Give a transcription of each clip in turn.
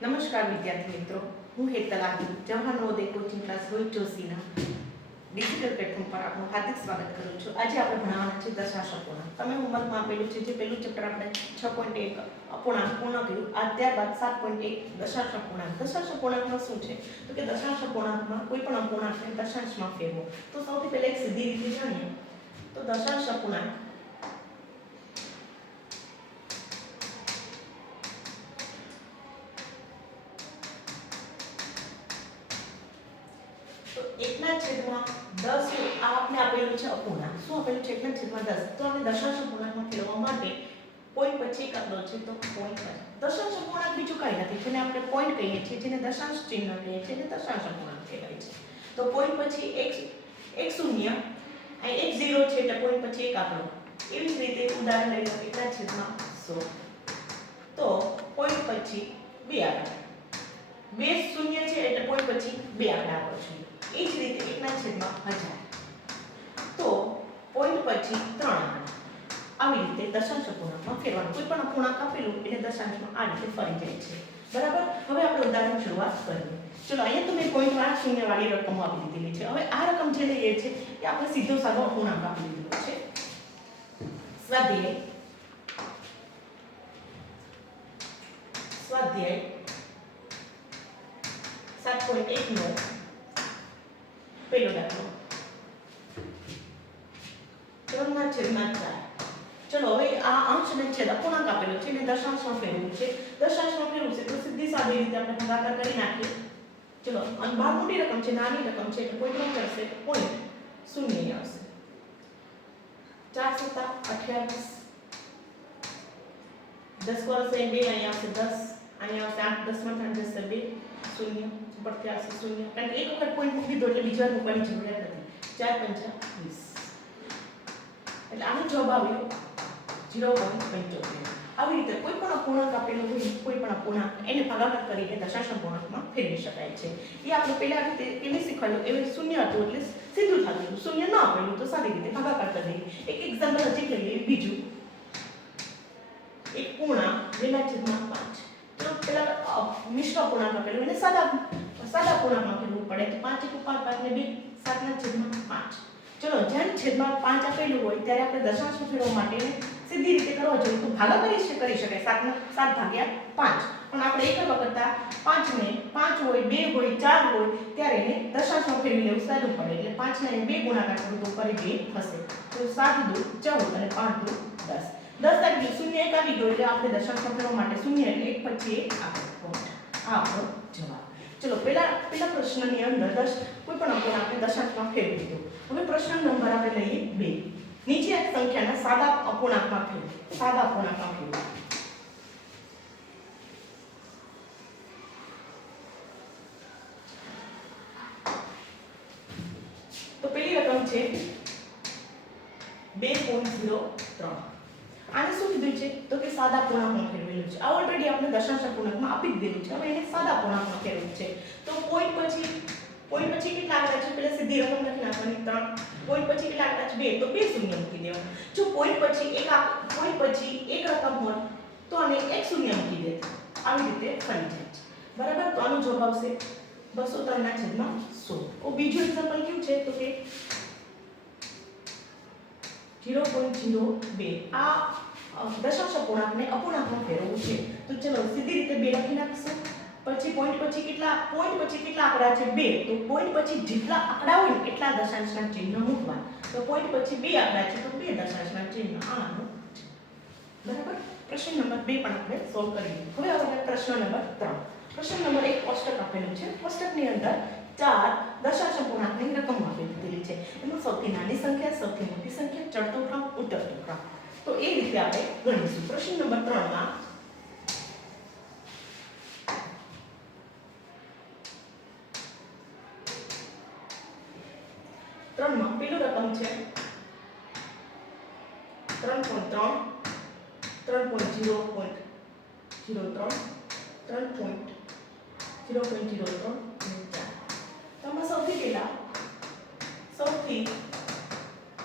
નમસ્કાર વિદ્યાર્થી મિત્રો, હું હેતલ આહિર જવાહર નવોદય કોચિંગ ક્લાસ રોહિત જોશીના ડિજિટલ પ્લેટફોર્મ પર આપનું હાર્દિક સ્વાગત કરું છું. આજે આપણે ભણાવવાના છે દશાંશપૂર્ણાંક તમે હોમવર્કમાં આપેલું છે જે પહેલું ચેપ્ટર આપણે છ પોઈન્ટ એક અપૂર્ણાંક પૂર્ણ કર્યું, આ ત્યારબાદ સાત પોઈન્ટ એક દશાંશ અપૂર્ણાંક દશાંશ અપૂર્ણાંકમાં શું છે? તો કે દશાંશ અપૂર્ણાંકમાં કોઈ પણ અપૂર્ણાંકને દશાંશમાં ફેરવો. તો સૌથી પહેલા એક સીધી રીતે જાણીએ. તો દશાંશ અપૂર્ણાંક તો એકના દસ આ આપણે આપેલું છે અપૂર્ણાંક. શું આપેલું છે? એકના છેદમાં દસ. તો આપણે દશાંશ અપૂર્ણાંકમાં ફેરવવા માટે પોઈન્ટ પછી એક આંકડો છે તો પોઈન્ટ દશાંશ અપૂર્ણાંક બીજું કાંઈ નથી, જેને આપણે પોઈન્ટ કહીએ છીએ, જેને દશાંશ ચિહ્ન કહીએ છીએ એને દશાંશ અપૂર્ણાંક કહેવાય છે. તો પોઈન્ટ પછી એક એક શૂન્ય અહીં એક ઝીરો છે એટલે પોઈન્ટ પછી એક આંકડો એવી જ રીતે ઉદાહરણ લઈ લો એકના છેદમાં સો? તો પોઈન્ટ પછી બે આંકડા બે શૂન્ય છે એટલે પોઈન્ટ પછી બે આંકડા આગળ છે. એ જ રીતે એકના છેદમાં હજાર. તો પોઈન્ટ પછી ત્રણ આંકડા આવી રીતે દશાંશ અપૂર્ણાંકમાં ફેરવાનું. કોઈ પણ અપૂર્ણાંક આપેલું એટલે દશાંશમાં આ રીતે ફરી જાય છે. બરાબર? હવે આપણે ઉદાહરણ શરૂઆત કરીએ. ચલો, અહીંયા તો મેં પોઈન્ટ પાંચ શૂન્ય વાળી રકમો આપી દીધેલી છે. હવે આ રકમ જે લઈએ છે એ આપણે સીધો સાદો અપૂર્ણાંક આપી દીધો છે. સ્વાધ્યાય. સ્વાધ્યાય સાત પોઈન્ટ એક નો પહેલો દાખલો. ત્રણના છેદમાં ચાર. ચલો, હવે આ અંશ ને છેદ અપૂર્ણાંક આપેલો છે ને દશાંશમાં ફેરવું છે. દશાંશમાં ફેરવું છે તો સીધી સાદી રીતે આપણે ભાગાકાર કરી નાખીએ. ચલો, અને બહાર મોટી રકમ છે, નાની રકમ છે, એટલે કોઈ પણ કરશે પોઈન્ટ શૂન્ય આવશે. ચાર સત્તા અઠ્યાવીસ. દસ વર્ષે બે અહીંયા આવશે દસ. અહીંયા આવશે આઠ, દસમાં ત્રણ જશે બે. શૂન્ય આવશે શૂન્ય. કારણ કે એક વખત પોઈન્ટ મૂકી દો એટલે બીજી મૂકવાની જરૂરિયાત નથી. ચાર પંચા વીસ. એટલે આનો જવાબ આવ્યો ઝીરો પોઈન્ટ પંચોતેર. આવી રીતે કોઈ પણ અપૂર્ણાંક આપેલો હોય, કોઈ પણ અપૂર્ણાંક એને ભાગાકાર કરીને દશાંશ અપૂર્ણાંકમાં ફેરવી શકાય છે. એ આપણે પહેલા રીતે એને શીખવાડ્યું એવું શૂન્ય હતું એટલે સીધું થતું શૂન્ય ન આપેલું તો સારી રીતે ભાગાકાર કરી દઈએ એક એક્ઝામ્પલ હજી લઈ બીજું. એક પૂર્ણાંક જેના છેદમાં પાંચ. તો પેલા મિશ્ર પૂર્ણાંક આપેલું એને સાદા સાદા પૂર્ણાંકમાં ફેરવું પડે. તો પાંચ એક પાંચ ને બે, સાતના છેદમાં પાંચ. ચલો, જેમ છેદમાં પાંચ આપેલું હોય, ત્યારે આપણે દશાંશ ફેરવવા માટે સીધી રીતે કરવો જોઈએ તો ભાગા કરી શકે કરી શકાય. સાતના સાત ભાગ્યા પાંચ. પણ આપણે એક વખત પાંચને પાંચ હોય, બે હોય, ચાર હોય, ત્યારે એને દશાંશમાં ફેરવી લેવું સારું પડે. એટલે પાંચને બે ગુણાકાર કરું તો ફરી બે થશે. તો સાત દુ ચૌદ અને પાંચ દુ દસ. દસ આવી શૂન્ય એક આવી ગયો, એટલે આપણે દશાંશ ફેરવવા માટે શૂન્ય એટલે એક પછી એક આપણે. આ આપણો જવાબ. ચલો, પેલા પેલા પ્રશ્નની અંદર દસ, કોઈ પણ અપૂર્ણાંક આપણે દશાંશમાં ફેરવી દીધો. હવે પ્રશ્ન નંબર આપણે લઈએ બે. નીચે સંખ્યાના સાદા અપૂર્ણાંકમાં ફેરવો. સાદા અપૂર્ણાંકમાં ફેરવો. તો પેલી રકમ છે બે પોઈન્ટ ઝીરો ત્રણ. આને શું કીધું છે? તો કે સાદા પૂર્ણાંકમાં ફેરવેલું છે. આ ઓલરેડી આપણે દશાંશ પૂર્ણાંકમાં આપી જ દીધું છે. હવે એને સાદા પૂર્ણાંકમાં ફેરવવું છે. તો પોઈન્ટ પછી પોઈન્ટ પછી કેટલા આંકડા છે? પેલા સીધી રકમ લખી નાખવાની, ત્રણ. પોઈન્ટ પછી કેટલા આંકડા છે? બે. તો બે શૂન્ય મૂકી દેવાનું. જો પોઈન્ટ પછી એક પોઈન્ટ પછી એક રકમ હોય, તો આને એક શૂન્ય મૂકી દે. આવી રીતે ફરી જાય છે. બરાબર? તો આનો જવાબ આવશે બસો ત્રણના છેદમાં સો. ઓ બીજું એક્ઝામ્પલ કેવું છે? તો કે ઝીરો પોઈન્ટ ઝીરો બે. આ દશાંશ અપૂર્ણાંકને અપૂર્ણાંકમાં ફેરવવું છે. તો ચલો સીધી રીતે બે લખી નાખશું. પછી પોઈન્ટ પછી કેટલા પોઈન્ટ પછી કેટલા આંકડા છે બે? તો પોઈન્ટ પછી જેટલા આંકડા હોય એટલા દશાંશના ચિહ્ન મૂકવા તો પોઈન્ટ પછી બે આંકડા છે તો બે દશાંશના ચિહ્ન. આનો બરાબર? પ્રશ્ન નંબર બે પણ આપણે સોલ્વ કરીએ હવે આપણે પ્રશ્ન નંબર ત્રણ. પ્રશ્ન નંબર એક કોષ્ટક આપેલું છે. કોષ્ટકની અંદર ચાર દશાંશ અપૂર્ણાંકની રકમ આપી દીધેલી છે. એમાં સૌથી નાની સંખ્યા, સૌથી મોટી સંખ્યા, ચડતો ક્રમ, ઉતરતો ક્રમ. તો એ રીતે આપણે ગણીશું. પ્રશ્ન નંબર ત્રણમાં ત્રણમાં પેલું રકમ છે ત્રણ પોઈન્ટ ત્રણ ત્રણ પોઈન્ટ ઝીરો પોઈન્ટ ઝીરો ત્રણ ત્રણ પોઈન્ટ જીરો પોઈન્ટ જીરો ત્રણ ચાર. સૌથી પહેલા સૌથી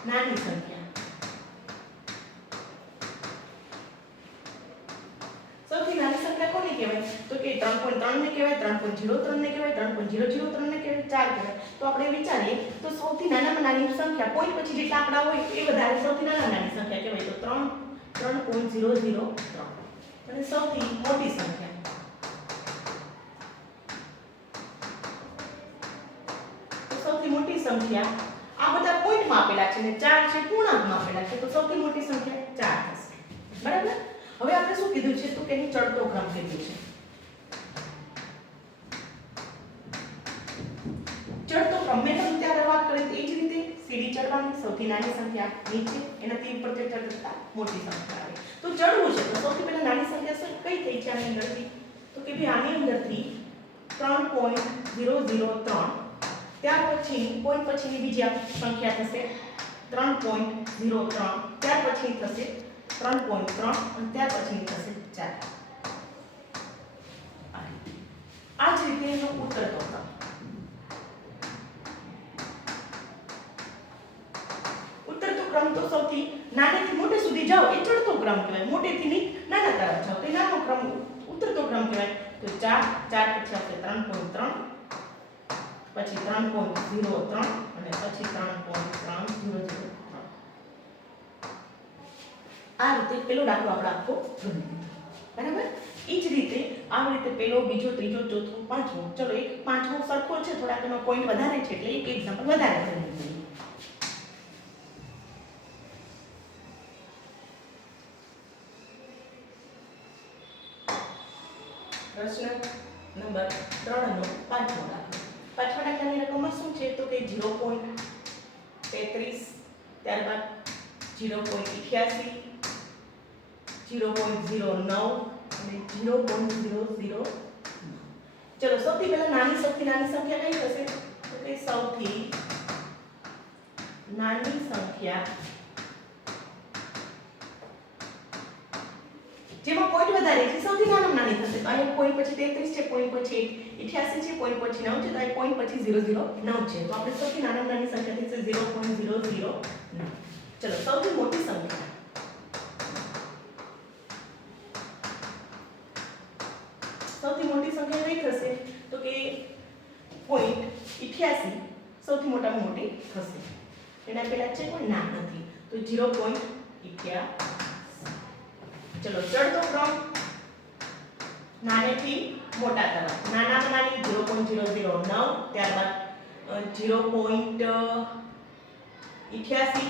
નાની સંખ્યા સૌથી નાની સંખ્યા કોની કહેવાય? તો કે ત્રણ પોઈન્ટ ત્રણને કહેવાય, ત્રણ પોઈન્ટ ઝીરો ત્રણને કહેવાય, ત્રણ પોઈન્ટ ઝીરો ઝીરો ત્રણને કહેવાય, ચાર કહેવાય. તો આપણે વિચારીએ, તો સૌથી નાનામાં નાની સંખ્યા પોઈન્ટ પછી જેટલા આંકડા હોય એ વધારે સૌથી નાનામાં નાની સંખ્યા કહેવાય. તો ત્રણ ત્રણ પોઈન્ટ ઝીરો ઝીરો ત્રણ. અને સૌથી મોટી સંખ્યા. સંખ્યા આ બધા પોઈન્ટમાં આપેલા છે ને ચાર છે, પૂર્ણાંકમાં આપેલા છે. તો સૌથી મોટી સંખ્યા ચાર થશે બરાબર? હવે આપણે શું કીધું છે? તો કે એની ચડતો ક્રમ કીધું છે. ચડતો ક્રમ મેં તમને ત્યારે વાત કરી તો એ જ રીતે સીડી ચડવાની સૌથી નાની સંખ્યા નીચે, એનાથી ઉપર ચડતા મોટી સંખ્યા આવે. તો ચડવું છે, તો સૌથી પહેલા નાની સંખ્યા શું, કઈ થઈ છે આની અંદરથી? તો કે ભાઈ આની અંદરથી ત્રણ પોઈન્ટ ઝીરો ઝીરો ત્રણ, ત્યાર પછી પોઈન્ટ પછીની બીજી સંખ્યા થશે ત્રણ પોઈન્ટ ઝીરો ત્રણ, ત્યાર પછી થશે ત્રણ પોઈન્ટ ત્રણ અને ત્યાર પછી થશે ચાર. આ જ રીતે એનો ઉતરતો ઉત્તર તો ક્રમ તો સૌથી નાનેથી મોટે સુધી જાઓ. એ ચડતો ક્રમ કહેવાય. મોટેથી ની નાના તરફ જાઓ. તો નાનો ક્રમ ઉતરતો ક્રમ કહેવાય. તો ચાર ચાર પછી આપણે ત્રણ પોઈન્ટ ત્રણ. પછી ત્રણ પોઈન્ટ ઝીરો ત્રણ અને પછી ત્રણ પોઈન્ટ ત્રણ ઝીરો ઝીરો આ રીતે પેલો દાખલો આપણે આખો ગણી બરાબર? એ જ રીતે આવી રીતે પેલો, બીજો, ત્રીજો, ચોથો, પાંચમો. ચલો, એક પાંચમો સરખો છે, થોડાક એનો પોઈન્ટ વધારે છે એટલે એક એક્ઝામ્પલ વધારે છે. પ્રશ્ન નંબર ત્રણનો, પાંચમો દાખલો. પાંચમા દાખલાની રકમ શું છે? તો કે ઝીરો પોઈન્ટ તેત્રીસ, ત્યારબાદ ઝીરો પોઈન્ટ અઠ્યાસી ઝીરો પોઈન્ટ ઝીરો નવ અને ઝીરો પોઈન્ટ ઝીરો ઝીરો ચલો, સૌથી પહેલા નાની સૌથી નાની સંખ્યા કઈ થશે તો કે સૌથી નાની સંખ્યા જેમાં પોઈન્ટ વધારે છે, સૌથી નાનામાં નાની થશે. તો અહીંયા પોઈન્ટ પછી તેત્રીસ છે પોઈન્ટ પછી અઠ્યાસી છે પોઈન્ટ પછી નવ છે, તો અહીં પોઈન્ટ પછી ઝીરો ઝીરો નવ છે. તો આપણે સૌથી નાનામાં નાની સંખ્યા થશે ઝીરો પોઈન્ટ ઝીરો ઝીરો નવ. ચલો, સૌથી મોટી સંખ્યા સૌથી મોટી સંખ્યા કઈ થશે તો કે પોઈન્ટ ઇઠ્યાસી સૌથી મોટામાં મોટી થશે. એના પહેલા છે કોઈ ના નથી. તો ઝીરો પોઈન્ટ ઇઠ્યાસી ચલો, ચડતો ક્રમ. નાનેથી મોટા તરફ. નાનામાં નાની ઝીરો પોઈન્ટ ઝીરો ઝીરો નવ, ત્યારબાદ ઝીરો પોઈન્ટ અઠ્યાસી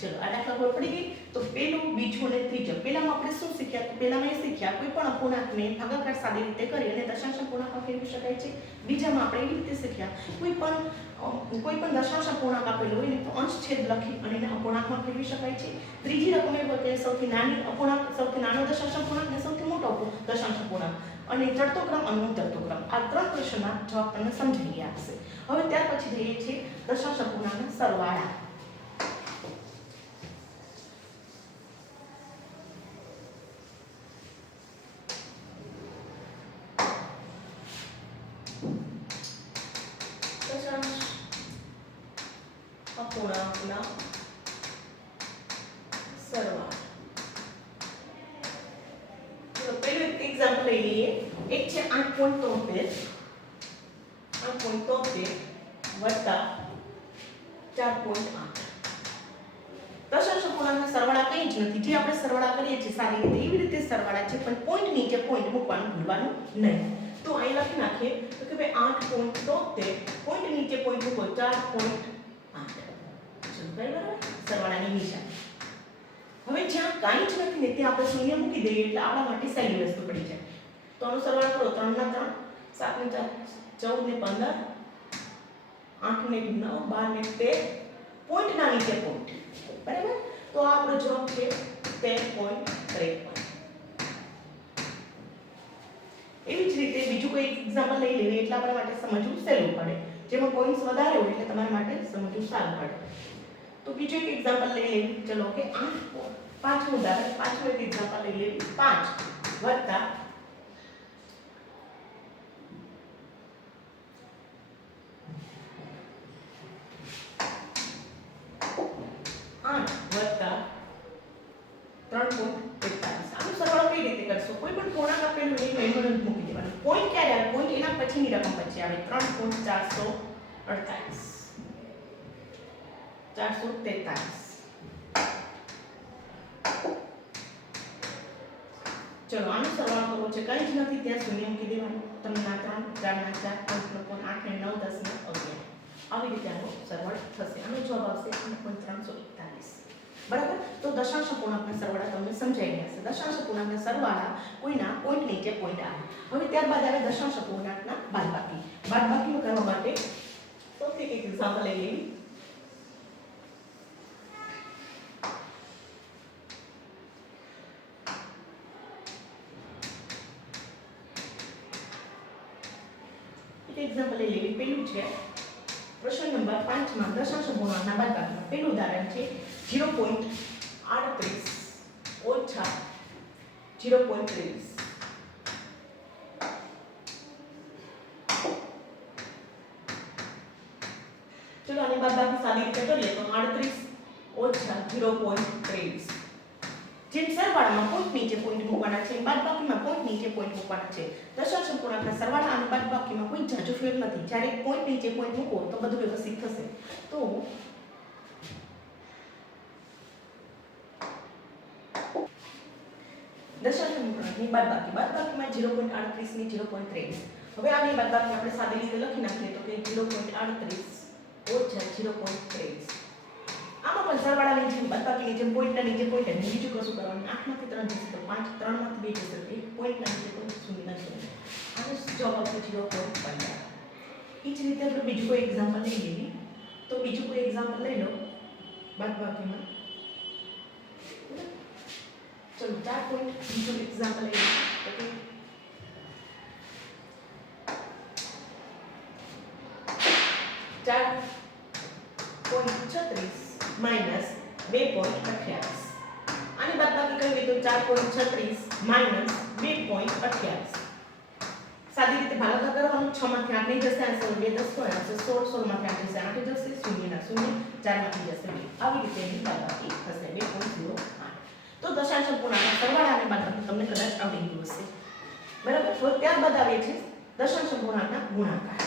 ચલો આના ખબર પડી ગઈ. તો પેલું, બીજું અને ત્રીજું. પેલામાં આપણે શું શીખ્યા? તો પેલામાં એ શીખ્યા, કોઈ પણ અપૂર્ણાંકને ભાગાકાર સાદી રીતે કરી અને દશાંશ અપૂર્ણાંક ફેરવી શકાય છે. બીજામાં આપણે એવી રીતે શીખ્યા, કોઈ પણ કોઈ પણ દશાંશ અપૂર્ણાંક આપેલો હોય તો અંશ છેદ લખી અને એને અપૂર્ણાંકમાં ફેરવી શકાય છે. ત્રીજી રકમ એ વખતે સૌથી નાની અપૂર્ણાંક, સૌથી નાનો દશાંશ અપૂર્ણાંક અને સૌથી મોટો દશાંશ અપૂર્ણાંક. અને ચડતો ક્રમ અનુ ઉતરતો ક્રમ આ ત્રણ ક્વેશ્ચનના જવાબ તમને સમજાઈ આપશે. હવે ત્યાર પછી જઈએ છીએ દશાંશ અપૂર્ણાંકના સરવાળા દશાંશ અપૂર્ણાંકના સરવાળા ચલો પહેલું એક એક્ઝામ્પલ લઈ લઈએ. એક છે આઠ પોઈન્ટ તોતેર. આઠ પોઈન્ટ તોતેર વત્તા ચાર પોઈન્ટ આઠ. દશાંશ સરવાળા કંઈ જ નથી. જે આપણે સરવાળા કરીએ છીએ, સારી રીતે એવી રીતે સરવાળા છે, પણ પોઈન્ટ નીચે પોઈન્ટ મૂકવાનું, ભૂલવાનું નહીં. તો અહીં લખી નાખીએ તો કે ભાઈ આઠ પોઈન્ટ તોતેર પોઈન્ટ નીચે પોઈન્ટ મૂકો, ચાર પોઈન્ટ આઠ. બરાબર? સરવાળાની નિશાની. હવે જ્યાં કાંઈ જ નથી ને ત્યાં આપણે શૂન્ય મૂકી દઈએ એટલે આપણા માટે સહેલી વસ્તુ પડી જાય. તો આનો સરવાળો કરો, ત્રણ ના ત્રણ, સાત ને ચાર, ચૌદ ને પંદર, આઠ ને નવ, બાર ને તેર પોઈન્ટ ના નીચે પોઈન્ટ બરાબર? તો આ આપણો જવાબ છે તેર પોઈન્ટ ત્રેપન. એવી જ રીતે બીજું કોઈ એક્ઝામ્પલ લઈ લેવી એટલે આપણા માટે સમજવું સહેલું પડે. જેમાં પોઈન્ટ્સ વધારે હોય એટલે તમારા માટે સમજવું સારું પડે. તો બીજું એક એક્ઝામ્પલ લઈ લેવી. ચલો કે આઠ પાંચમું ઉદાહરણ પાંચમું એક એક્ઝામ્પલ લઈ લેવી. પાંચ વત્તા આઠ વત્તા ત્રણ પોઈન્ટ તેતાલીસ આનો સરવાળો કઈ રીતે કરશો? કોઈ પણ પૂર્ણાંક આપેલું હોય, એનું મૂકી પોઈન્ટ ક્યારે આવે? એના પછીની રકમ પછી આવે. ત્રણ પોઈન્ટ ચારસો અડતાલીસ. ચારસો તેતાલીસ. ચલો, આનો સરવાળો કરવો છે. કંઈ જ નથી, ત્યાં શૂન્ય મૂકી દેવાનું. તમને ના ત્રણ, ચાર ના ચાર પાંચ નો પણ આઠ ને નવ, દસ ને અગિયાર. આવી રીતે આનો સરવાળો થશે. આનો જવાબ આવશે આઠ પોઈન્ટ ત્રણસો એકતાલીસ. બરાબર? તો દશાંશ પૂર્ણાંકના સરવાળા તમને સમજાઈ ગયા છે દશાંશ પૂર્ણાંકના સરવાળા કોઈના પોઈન્ટ નીચે પોઈન્ટ આવે. હવે ત્યારબાદ આવે દશાંશ પૂર્ણાંકના બાદબાકી. બાદબાકીઓ કરવા માટે સૌથી એક એક્ઝામ્પલ લઈ લેવી એક્ઝામ્પલ લઈ લેવી પેલું છે. પ્રશ્ન નંબર પાંચમાં દશાંશ પૂર્ણાંકના બાદબાકીમાં પેલું ઉદાહરણ છે ઝીરો પોઈન્ટ આડત્રીસ ઓછા ઝીરો પોઈન્ટ ત્રેવીસ. ચલો આની બાદબાકી સાદી રીતે કરીએ તો આડત્રીસ ઓછા ઝીરો પોઈન્ટ સરવાળામાં પોઈન્ટ નીચે પોઈન્ટ મૂકવાના છે બાદબાકીમાં પોઈન્ટ નીચે પોઈન્ટ મૂકવાના છે દશાંશ પૂર્ણાંકના સરવાળા અને બાદબાકીમાં કોઈ જાજો ફેર નથી જ્યારે પોઈન્ટ નીચે પોઈન્ટ મૂકો તો બધું વ્યવસ્થિત થશે તો બાદબાકી બાદબાકીમાં ઝીરો પોઈન્ટ આડત્રીસની ઝીરો પોઈન્ટ ત્રેવીસ હવે આની બાદબાકી આપણે સાદી રીતે લખી નાખીએ તો કે ઝીરો પોઈન્ટ આડત્રીસ ઓછા ઝીરો પોઈન્ટ ત્રેવીસ આમાં પણ સરવાળાની જેમ બાદબાકીની જેમ પોઈન્ટના નીચે પોઈન્ટ અને બીજું કશું કરવાનું આઠમાંથી ત્રણ જશે તો પાંચ, ત્રણમાંથી બે જશે તો એક. પોઈન્ટના નીચે પોઈન્ટ શૂન્ય શૂન્ય આનો જવાબ આવશે જીરો પોઈન્ટ પંદર. એ જ રીતે આપણે બીજું કોઈ એક્ઝામ્પલ લઈ લઈએ. તો બીજું કોઈ એક્ઝામ્પલ લઈ લો. બાદબાકીમાં. ચલો, ચાર પોઈન્ટ બીજું એક્ઝામ્પલ લઈ લો. ઓકે ચાર પોઈન્ટ છત્રીસ માઇનસ બે પોઈન્ટ અઠ્યાવીસ આની બાદબાકી કરીએ તો ચાર પોઈન્ટ છત્રીસ માઇનસ બે પોઈન્ટ અઠ્યાવીસ. સાદી રીતે ભાગાકાર કરવાનું, છ માંથી આઠ નહીં જશે આન્સર બે દસ નો આવશે સોળ સોળમાંથી આઠ જશે આઠ જશે શૂન્યના શૂન્ય, ચારમાંથી જશે બે. આવી રીતે એની બાદબાકી થશે, બે પોઈન્ટ ઝીરો આઠ. તો દશાંશ પૂર્ણાંક સરવાળા અને બાદબાકી તમને કદાચ આવડી ગયું હશે. બરાબર? ત્યારબાદ આવે છે દશાંશ પૂર્ણાંકના ગુણાકાર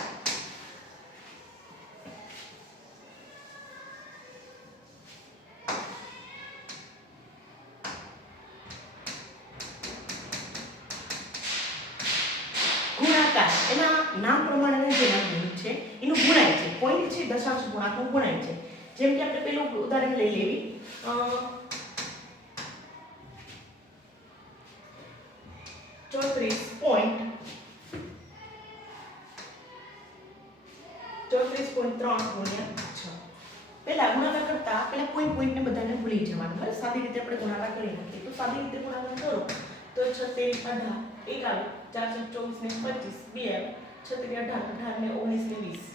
એના નામ પ્રમાણે જે નામ લીધું છે એનું ગુણાય છે પોઈન્ટ છે દશાંશ ગુણાંકનું ગુણાય છે જેમ કે આપણે પેલું ઉદાહરણ લઈ લેવી. ચોત્રીસ પોઈન્ટ ચોત્રીસ પોઈન્ટ ત્રણ ગુણ્યા છ. પેલા ગુણાકાર કરતા પેલા પોઈન્ટ પોઈન્ટ ને બધાને ભૂલી જવાનું, બરાબર? સાદી રીતે આપણે ગુણાકાર કરી નાખીએ. તો સાદી રીતે ગુણાકાર કરો. તો છત્રીસ અઢાર, એક આવે. ચાર ચાર, ચોવીસ ને પચીસ, બે આવે. છત્રીસ અઢાર અઢાર ને ઓગણીસ ને વીસ.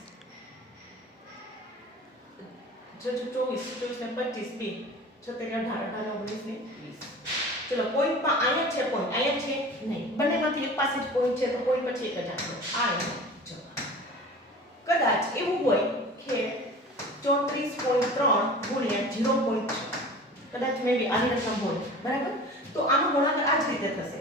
છ ચોવીસ ચોવીસ ને પચીસ બી છોતેર અઢાર અઢાર ઓગણીસ ને વીસ. ચલો પોઈન્ટમાં અહીંયા છે પોઈન્ટ અહીંયા છે નહીં. બંનેમાંથી એક પાસે જ પોઈન્ટ છે, તો પોઈન્ટ પછી એક જ આપણો આ જો કદાચ એવું હોય કે ચોત્રીસ પોઈન્ટ ત્રણ ગુણ્યા ઝીરો પોઈન્ટ છ. કદાચ મે બી આની રકમ હોય. બરાબર? તો આનો ગુણાકાર આ જ રીતે થશે.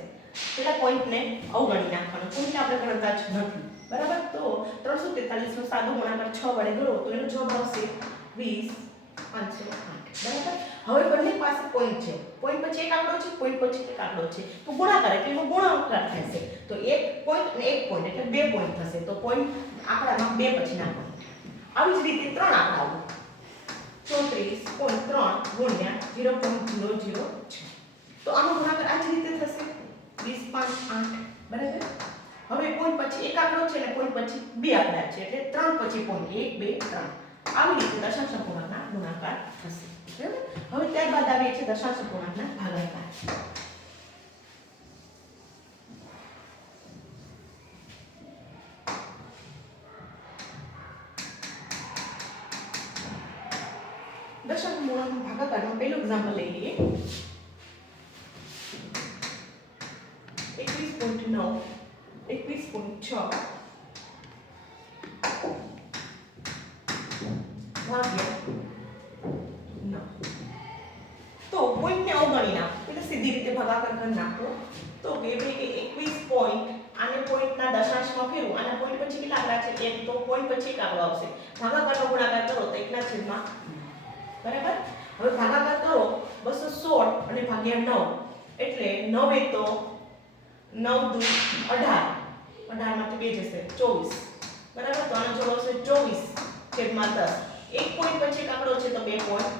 પેલા પોઈન્ટને અવગણી નાખવાનો. પોઈન્ટને આપણે ગણતા જ નથી. બરાબર? તો ત્રણસો તેતાલીસનો સાદો ગુણાકાર છ વડે ગણો, તો એનો જવાબ આવશે વીસ પાંચસો આઠ બરાબર? હવે બંને પાસે પોઈન્ટ છે. પોઈન્ટ પછી એક આંકડો છે પોઈન્ટ પછી એક આંકડો છે. તો ગુણાકાર એટલે એનો ગુણાકાર થશે. તો એક પોઈન્ટ અને એક પોઈન્ટ એટલે બે પોઈન્ટ થશે. તો પોઈન્ટ આંકડામાં બે પછી નાખો. આવી જ રીતે ત્રણ આંકડાઓ. ચોત્રીસ પોઈન્ટ ત્રણ ગુણ્યા ઝીરો પોઈન્ટ ઝીરો ઝીરો છ. તો આનો ગુણાકાર આ જ રીતે થશે. વીસ પાંચ આઠ. બરાબર? હવે પોઈન્ટ પછી એક આંકડો છે અને પોઈન્ટ પછી બે આંકડા છે. એટલે ત્રણ પછી પોઈન્ટ એક, બે, ત્રણ. આવી રીતે દશાંશ અપૂર્ણાંકના ગુણાકાર થશે. બરાબર? હવે ત્યારબાદ આવે છે દશાંશ અપૂર્ણાંકના ભાગાકાર ભાગાકારમાં પહેલું એક્ઝામ્પલ લઈ લઈએ એકવીસ પોઈન્ટ નવ એકવીસ પોઈન્ટ છ ભાગ્યા તો પોઈન્ટને અવગણી નાખો. એટલે સીધી રીતે ભાગાકાર કરી નાખો. તો બે બે કે એકવીસ પોઈન્ટ આને પોઈન્ટના દશાંશમાં ફેરવું. આના પોઈન્ટ પછી કેટલા આંકડા છે? એક તો પોઈન્ટ પછી એક આવશે. ભાગાકારનો ગુણાકાર કરો તો એકના છેદમાં. બરાબર? હવે ભાગાકાર કરો બસો સોળ અને ભાગ્યા નવ. એટલે નવ એ તો નવ દુ અઢાર. અઢારમાંથી બે જશે ચોવીસ. બરાબર? તો આનો જવાબ આવશે ચોવીસ છેદમાં દસ. એક પોઈન્ટ પછી એક આંકડો છે તો બે પોઈન્ટ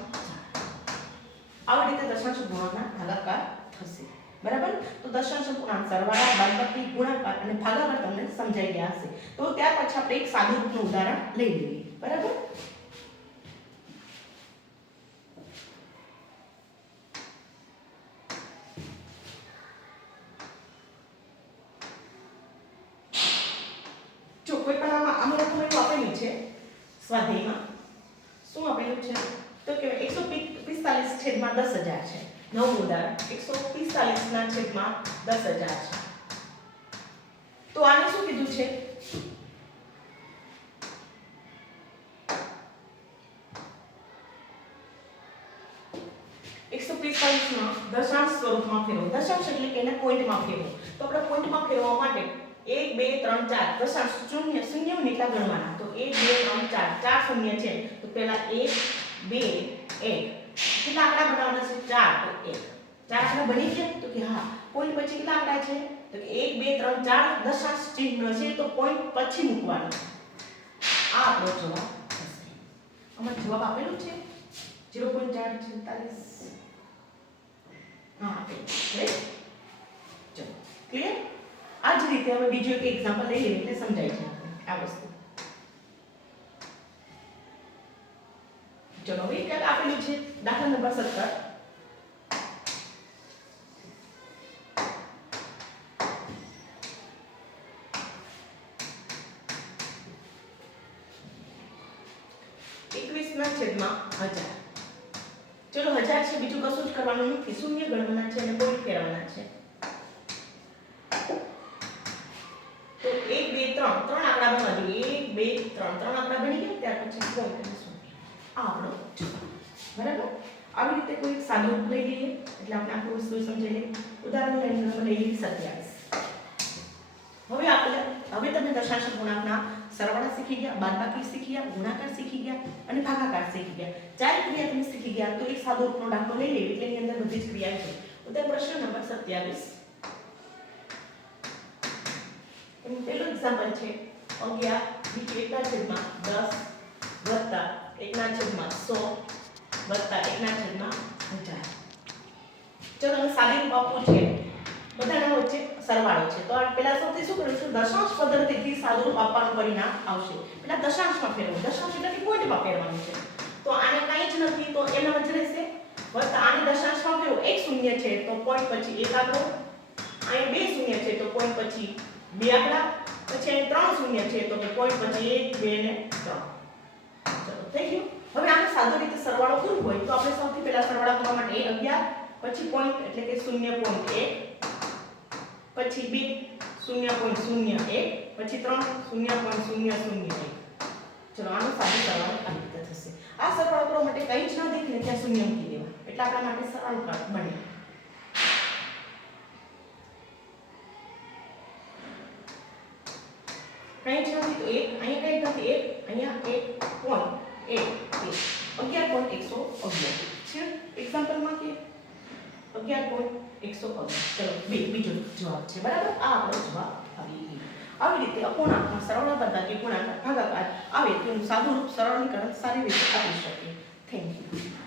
આવી રીતે દશાંશ ગુણોના ભાગાકાર થશે. બરાબર? તો દશાંશ પૂર્ણાંક સરવાળા બાદબાકી ગુણાકાર અને ભાગાકાર તમને સમજાઈ ગયા હશે. તો ત્યાર પછી આપણે એક સાદુરૂપનું ઉદાહરણ લઈ લઈએ. બરાબર જો કોઈ પણ આમાં આમાં રકમ એવું આપેલી છે સ્વાધ્યાયમાં શું આપેલું છે તો કે એકસો પિસ્તાલીસ છેદમાં દસ હજાર છે નવું ઉદાહરણ એકસો પિસ્તાલીસ ના છેદમાં દસ હજાર છે તો આને શું કીધું છે એકસો પિસ્તાલીસમાં દશાંશ સ્વરૂપમાં ફેરવો. દશાંશ એટલે કે એને પોઈન્ટમાં ફેરવો. તો આપણે પોઈન્ટમાં ફેરવવા માટે એક, બે, ત્રણ, ચાર, દશાંશ શૂન્ય શૂન્ય નીકળા ગણવાના. તો એક, બે, ત્રણ, ચાર ચાર શૂન્ય છે. તો પહેલા એક, બે, એક. કેટલા આંકડા બનાવવાના છે? ચાર. તો એક. ચાર આંકડા બની છે તો કે હા. પોઈન્ટ પછી કેટલા આંકડા છે? તો કે એક, બે, ત્રણ, ચાર દશાંશ ચિહ્ન છે. તો પોઈન્ટ પછી મૂકવાનું. આ આપણો જવાબ થશે આમાં જવાબ આપેલું છે. ઝીરો પોઈન્ટ ચાર, છેતાલીસ. હા ચલો. ક્લિયર આ જ રીતે હવે બીજું એક એક્ઝામ્પલ લઈ લઈએ એટલે સમજાય છે આ વસ્તુ. ચલો એક આપેલું છે દાખલા નંબર સત્તર એકવીસ ના છેદમાં હજાર ચલો હજાર છે બીજું કશું જ કરવાનું નથી શૂન્ય ગણવાના છે અને પોઈન્ટ ફેરવવાના છે તો એક બે ત્રણ ત્રણ આંકડા બનવા જોઈએ એક બે ત્રણ ત્રણ આંકડા બની ગયા, ત્યાર પછી પોઈન્ટ અને આ આપણો બરાબર? આવી રીતે કોઈ સાદું લઈ લઈએ, એટલે આપણે આખું વસ્તુ સમજી લઈએ ઉદાહરણ લઈને નંબર લઈ લઈએ સત્યાવીસ હવે આપણે, હવે તમે દશાંશ ગુણાંકના સરવાળા શીખી ગયા, બાદબાકી શીખી ગયા, ગુણાકાર શીખી ગયા અને ભાગાકાર શીખી ગયા. ચાર ક્રિયા તમે શીખી ગયા, તો એક સાદો રૂપનો દાખલો લઈ લેવી, એટલે એની અંદર બધી જ ક્રિયા છે. ઉદાહરણ પ્રશ્ન નંબર સત્યાવીસ. એનું પહેલું એક્ઝામ્પલ છે, અગિયાર છેદમાં દસ વત્તા એકના છેદમાં સો વત્તા એકના છેદમાં હજાર ચલો હવે સાદી આપવું છે બધાના વચ્ચે સરવાળો છે તો આ પહેલા સૌથી શું કરીશું દશાંશ પદ્ધતિથી સાદું આપવાનું પરિણામ આવશે પહેલા દશાંશમાં ફેરવો દશાંશ એટલે કે પોઈન્ટમાં છે તો આને કાંઈ જ નથી. તો એના વચ્ચે રહેશે આને દશાંશમાં ફેરવો. એક શૂન્ય છે, તો પોઈન્ટ પછી એક આંકડો. બે શૂન્ય છે, તો પોઈન્ટ પછી બે આંકડા. પછી અહીં ત્રણ શૂન્ય છે, તો કે પોઈન્ટ પછી એક, બે ને ત્રણ. ચલો થઈ ગયું હવે આને સાદો રીતે સરવાળો કરવો હોય તો આપણે સૌથી પહેલા સરવાળા કરવા માટે અગિયાર, પછી પોઈન્ટ એટલે કે શૂન્ય પોઈન્ટ એક, પછી બે, શૂન્ય પોઈન્ટ શૂન્ય એક, પછી ત્રણ, શૂન્ય પોઈન્ટ શૂન્ય શૂન્ય એક. ચલો, આનો સાદો સરવાળો આ રીતે થશે. આ સરવાળો કરવા માટે કંઈ જ ન દેખે ને ત્યાં શૂન્ય મૂકી દેવા. એટલે આપણા માટે સરળ બને કંઈ જ નથી તો એક અહીંયા કંઈ નથી એક, અહીંયા એક પોઈન્ટ એક અગિયાર પોઈન્ટ એકસો અગિયાર. છે? એક્ઝામ્પલમાં કે? અગિયાર પોઈન્ટ એકસો અગિયાર. ચલો, બે, બીજો જવાબ છે. બરાબર? આ જવાબ આવી આવી રીતે અપૂર્ણાંકમાં સરળ બધા કે ગુણાકાર ભાગાકાર આવે તેનું સાદુરૂપ સરળીકરણ સારી રીતે આપી શકીએ. Thank you